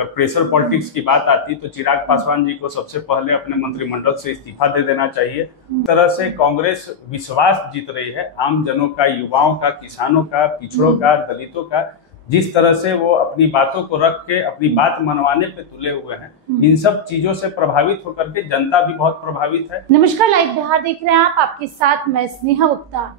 अगर pressure politics की बात आती तो चिराग पासवान जी को सबसे पहले अपने मंत्रिमंडल से इस्तीफा दे देना चाहिए। इस तरह से कांग्रेस विश्वास जीत रही है आम जनों का, युवाओं का, किसानों का, पिछड़ों का, दलितों का। जिस तरह से वो अपनी बातों को रख के अपनी बात मनवाने पे तुले हुए हैं, इन सब चीजों से प्रभावित होकर के जनता भी बहुत प्रभावित है। नमस्कार, लाइव बिहार देख रहे हैं आप, आपके साथ मैं स्नेहा गुप्ता।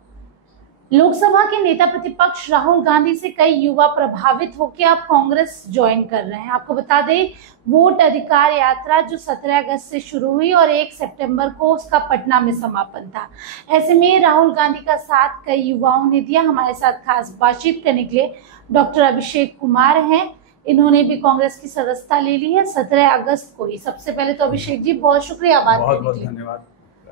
लोकसभा के नेता प्रतिपक्ष राहुल गांधी से कई युवा प्रभावित होकर अब कांग्रेस ज्वाइन कर रहे हैं। आपको बता दें, वोट अधिकार यात्रा जो 17 अगस्त से शुरू हुई और 1 सितंबर को उसका पटना में समापन था। ऐसे में राहुल गांधी का साथ कई युवाओं ने दिया। हमारे साथ खास बातचीत करने के लिए डॉक्टर अभिषेक कुमार हैं। इन्होंने भी कांग्रेस की सदस्यता ले ली है 17 अगस्त को ही। सबसे पहले तो अभिषेक जी बहुत शुक्रिया बात करने के लिए। धन्यवाद।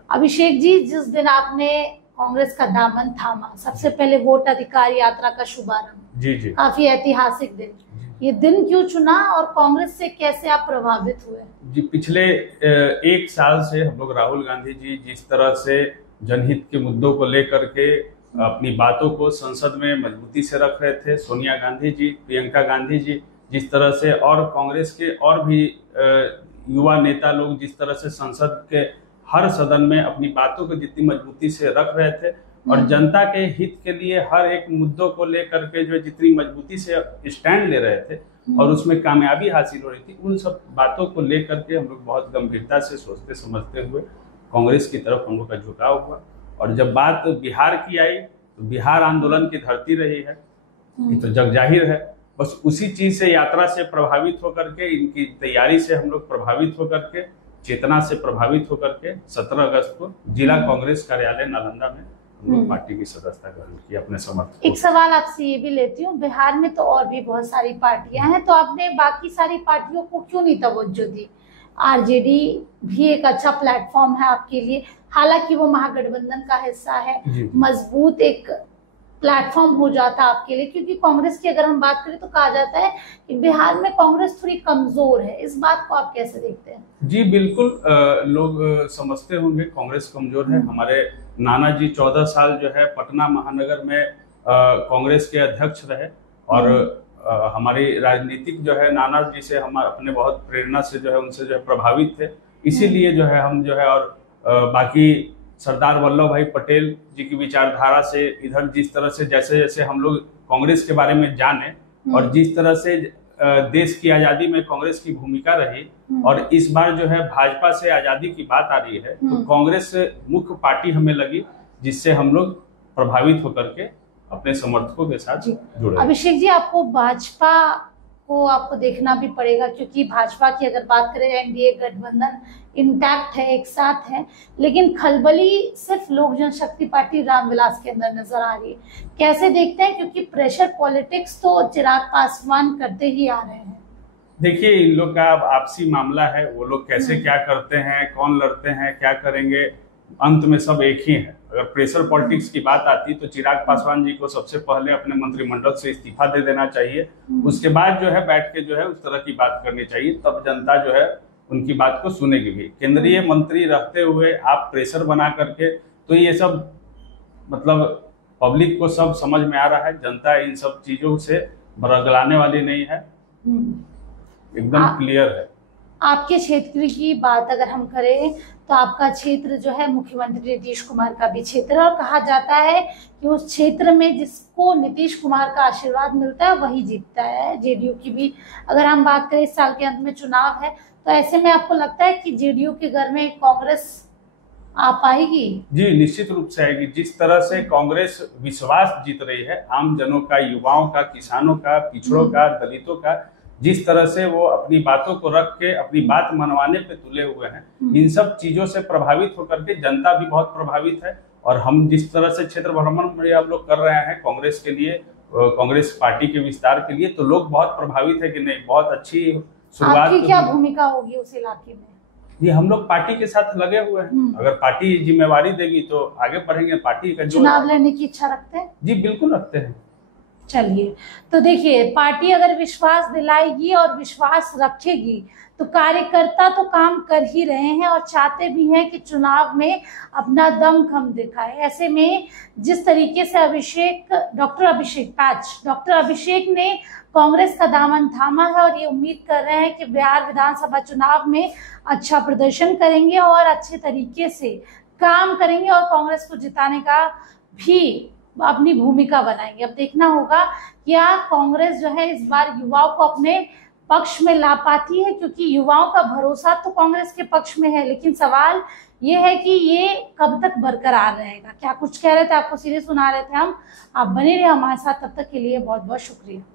अभिषेक जी, जिस दिन आपने कांग्रेस का दामन थामा, सबसे पहले वोट अधिकार यात्रा का शुभारंभ, जी काफी ऐतिहासिक दिन, ये दिन क्यों चुना और कांग्रेस से कैसे आप प्रभावित हुए? जी, पिछले 1 साल से हम लोग राहुल गांधी जी जिस तरह से जनहित के मुद्दों को लेकर के अपनी बातों को संसद में मजबूती से रख रहे थे, सोनिया गांधी जी, प्रियंका गांधी जी जिस तरह से, और कांग्रेस के और भी युवा नेता लोग जिस तरह से संसद के हर सदन में अपनी बातों को जितनी मजबूती से रख रहे थे और जनता के हित के लिए हर एक मुद्दों को लेकर के जो जितनी मजबूती से स्टैंड ले रहे थे और उसमें कामयाबी हासिल हो रही थी, उन सब बातों को लेकर के हम लोग बहुत गंभीरता से सोचते समझते हुए कांग्रेस की तरफ हम लोग का झुकाव हुआ। और जब बात बिहार की आई तो बिहार आंदोलन की धरती रही है, ये तो जग जाहिर है। बस उसी चीज से, यात्रा से प्रभावित होकर के, इनकी तैयारी से हम लोग प्रभावित होकर के, चेतना से प्रभावित होकर के 17 अगस्त को जिला कांग्रेस कार्यालय नालंदा में हम लोग पार्टी की सदस्यता ग्रहण की अपने समर्थक। एक सवाल आपसे ये भी लेती हूँ, बिहार में तो और भी बहुत सारी पार्टियां हैं, तो आपने बाकी सारी पार्टियों को क्यों नहीं तवज्जो दी? आरजेडी भी एक अच्छा प्लेटफॉर्म है आपके लिए, हालांकि वो महागठबंधन का हिस्सा है, मजबूत एक प्लेटफॉर्म हो जाता आपके लिए, क्योंकि कांग्रेस की अगर हम बात करें तो कहा जाता है कि बिहार में कांग्रेस थोड़ी कमजोर है। इस बात को आप कैसे देखते हैं? जी बिल्कुल, लोग समझते होंगे कांग्रेस कमजोर है। हमारे नाना जी 14 साल जो है पटना महानगर में कांग्रेस के अध्यक्ष रहे और हमारी राजनीतिक जो है नाना जी से हम अपने बहुत प्रेरणा से जो है उनसे जो है प्रभावित थे। इसीलिए जो है हम जो है और बाकी सरदार वल्लभ भाई पटेल जी की विचारधारा से इधर जिस तरह से जैसे जैसे हम लोग कांग्रेस के बारे में जाने और जिस तरह से देश की आजादी में कांग्रेस की भूमिका रही और इस बार जो है भाजपा से आजादी की बात आ रही है, तो कांग्रेस मुख्य पार्टी हमें लगी जिससे हम लोग प्रभावित होकर के अपने समर्थकों के साथ जुड़े। अभिषेक जी, आपको भाजपा को आपको देखना भी पड़ेगा, क्योंकि भाजपा की अगर बात करें एनडीए गठबंधन इंटैक्ट है, एक साथ है, लेकिन खलबली सिर्फ लोक जनशक्ति पार्टी रामविलास के अंदर नजर आ रही है। कैसे देखते हैं, क्योंकि प्रेशर पॉलिटिक्स तो चिराग पासवान करते ही आ रहे हैं? देखिए, इन लोग का आपसी मामला है, वो लोग कैसे क्या करते हैं, कौन लड़ते हैं, क्या करेंगे, अंत में सब एक ही है। अगर प्रेशर पॉलिटिक्स की बात आती तो चिराग पासवान जी को सबसे पहले अपने मंत्रिमंडल से इस्तीफा दे देना चाहिए, उसके बाद जो है बैठ के जो है उस तरह की बात करनी चाहिए, तब जनता जो है उनकी बात को सुनेगी भी। केंद्रीय मंत्री रहते हुए आप प्रेशर बना करके, तो ये सब मतलब पब्लिक को सब समझ में आ रहा है, जनता इन सब चीजों से बरगलाने वाली नहीं है, एकदम क्लियर है। आपके क्षेत्र की बात अगर हम करें तो आपका क्षेत्र जो है मुख्यमंत्री नीतीश कुमार का भी क्षेत्र है और कहा जाता है कि उस क्षेत्र में जिसको नीतीश कुमार का आशीर्वाद मिलता है वही जीतता है। जेडीयू की भी अगर हम बात करें, इस साल के अंत में चुनाव है, तो ऐसे में आपको लगता है कि जेडीयू के घर में कांग्रेस आ पाएगी? जी निश्चित रूप से आएगी। जिस तरह से कांग्रेस विश्वास जीत रही है आम जनों का, युवाओं का, किसानों का, पिछड़ों का, दलितों का, जिस तरह से वो अपनी बातों को रख के अपनी बात मनवाने पे तुले हुए हैं, इन सब चीजों से प्रभावित होकर के जनता भी बहुत प्रभावित है। और हम जिस तरह से क्षेत्र भ्रमण में आप लोग कर रहे हैं कांग्रेस के लिए, कांग्रेस पार्टी के विस्तार के लिए, तो लोग बहुत प्रभावित है कि नहीं, बहुत अच्छी शुरुआत। आपकी क्या भूमिका होगी उस इलाके में? ये हम लोग पार्टी के साथ लगे हुए हैं, अगर पार्टी जिम्मेवारी देगी तो आगे बढ़ेंगे। पार्टी का चुनाव लड़ने की इच्छा रखते हैं? जी बिल्कुल रखते हैं। चलिए, तो देखिए, पार्टी अगर विश्वास दिलाएगी और विश्वास रखेगी तो कार्यकर्ता तो काम कर ही रहे हैं और चाहते भी हैं कि चुनाव में अपना दमखम दिखाए। ऐसे में जिस तरीके से डॉक्टर अभिषेक ने कांग्रेस का दामन थामा है और ये उम्मीद कर रहे हैं कि बिहार विधानसभा चुनाव में अच्छा प्रदर्शन करेंगे और अच्छे तरीके से काम करेंगे और कांग्रेस को जिताने का भी अपनी भूमिका बनाएंगे। अब देखना होगा क्या कांग्रेस जो है इस बार युवाओं को अपने पक्ष में ला पाती है, क्योंकि युवाओं का भरोसा तो कांग्रेस के पक्ष में है, लेकिन सवाल ये है कि ये कब तक बरकरार रहेगा। क्या कुछ कह रहे थे, आपको सीधे सुना रहे थे हम। आप बने रहिए हमारे साथ, तब तक के लिए बहुत बहुत शुक्रिया।